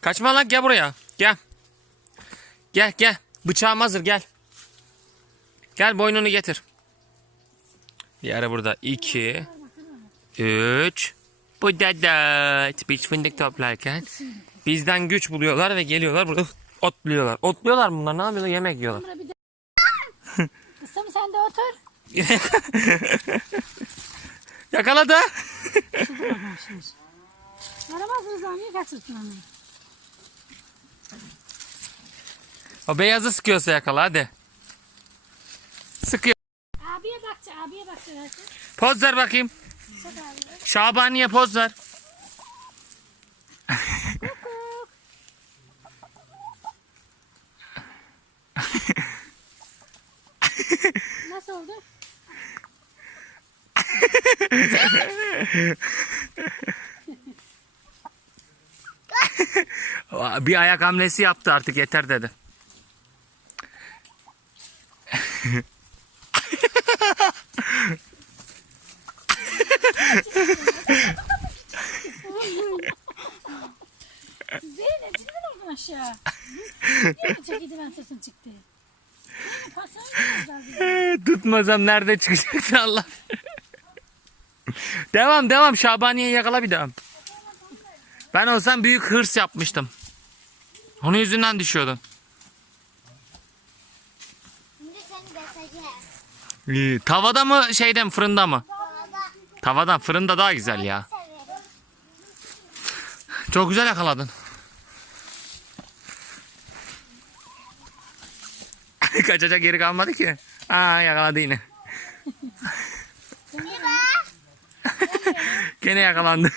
Kaçma lan gel buraya. Gel. Gel gel. Bıçağım hazır gel. Gel boynunu getir. Bir ara burada. 2 3 Bu da dört. Biz fındık toplarken bizden güç buluyorlar ve geliyorlar burada otluyorlar. Otluyorlar bunlar ne yapıyorlar? Yemek yiyorlar. Bir. Kızım sen de otur. Yakaladı. Yaramaz Rıza niye kaçırttın onu? O beyazı sıkıyorsa yakala hadi. Sıkıyor. Abiye bak, abiye bak seversin. Poz ver bakayım. Şabaniye poz ver. Nasıl oldu? Bir ayak hamlesi yaptı artık yeter dedi. Zeynep mi oldun aşağı? Niye çekildi ben sesim çıktı? Tutmasam nerede çıkacaktı Allah. devam devam Şabaniye yakala bir daha. Ben olsam büyük hırs yapmıştım. Onun yüzünden beseceğim. İyi. Tavada mı şeyden fırında mı? Orada Tavadan fırında daha güzel ya. Çok güzel yakaladın. Kaçacak yeri kalmadı ki. Aa yakaladı yine. Bir bak. Gene yakalandı.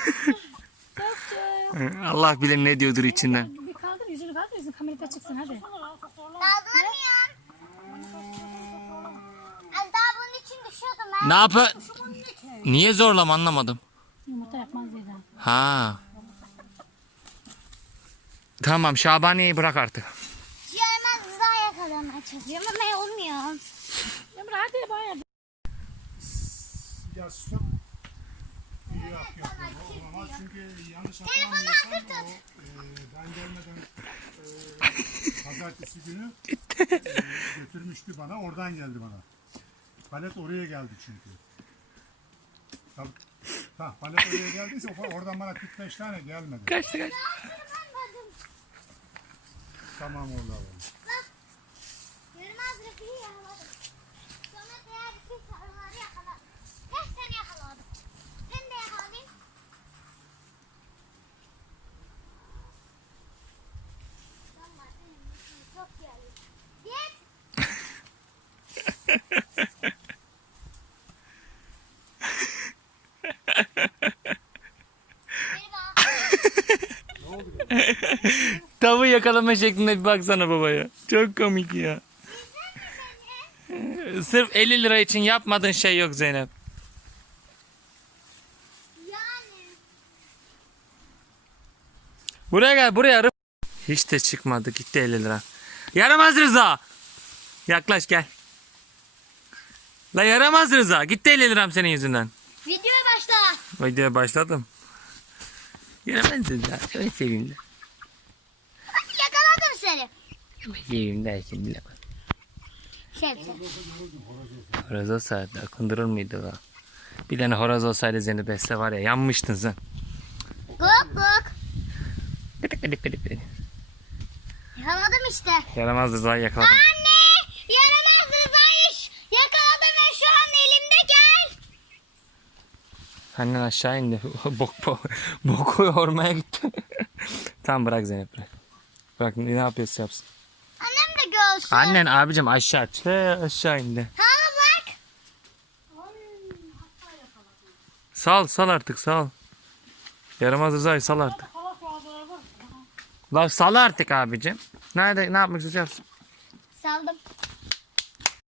Allah bilir ne diyordur içinden. Bir kaldır yüzünü kaldır yüzünü kamerada çıksın hadi. Kaldıramıyorum. Az daha bunun için düşüyordum ben. Ne yapı? Niye zorlama anlamadım. Yumurta yapmaz. Ha. Tamam Şabaniye'yi bırak artık. Yarın daha yakalamaya çalışıyorum ama olmuyor. Emre hadi bayağı. Ya stop. Telefonu hazır tut. ben gelmeden e, pazartesi günü e, götürmüştü bana. Oradan geldi bana. Palet oraya geldi çünkü. Tabii. Ha, palet oraya geldiyse oradan bana 45 tane gelmedi. Kaç. Tamam oldu abi. Bak. Görmez refiyi yakaladım. Sonra diğer iki sarıları yakaladım. Kaç tane yakaladım. Sen de yakalayayım. Tamam, benim için Çok geldi. Git. Bir bak. Tavuğu yakalama şekline bir baksana babaya. Çok komik ya. Sırf 50 lira için yapmadığın şey yok Zeynep. Yani. Buraya gel buraya. Hiç de çıkmadı gitti 50 lira. Yaramaz Rıza. Yaklaş gel. La yaramaz Rıza. Gitti 50 liram senin yüzünden. Videoya başla. Videoya başladım. Yaramaz Rıza. Çok sevimli. Seni. Sevimli her şey bilemem. Sebze. Horoz olsaydı akındırır mıydı o? Bir tane horoz olsaydı Zeynep Beste var ya yanmıştın sen. Gık gık. Gıdık gıdık gıdık gıdık. Yakaladım işte. Yaramaz Rıza'yı yakaladım. Anne! Yaramaz Rıza'yı yakaladım ve şu an elimde gel. Annen aşağı indi. bok bok. Boku yormaya gitti. tamam bırak Zeynep bırak. Bırak ne yapıyorsa yapsın. Annem de görsün. Annen abicim aşağı. Çe, aşağı indi. Hala bak. Sal sal artık sal. Yaramaz Rıza'yı sal artık. La sal artık abicim. Nerede ne yapmak istiyorsun? Saldım.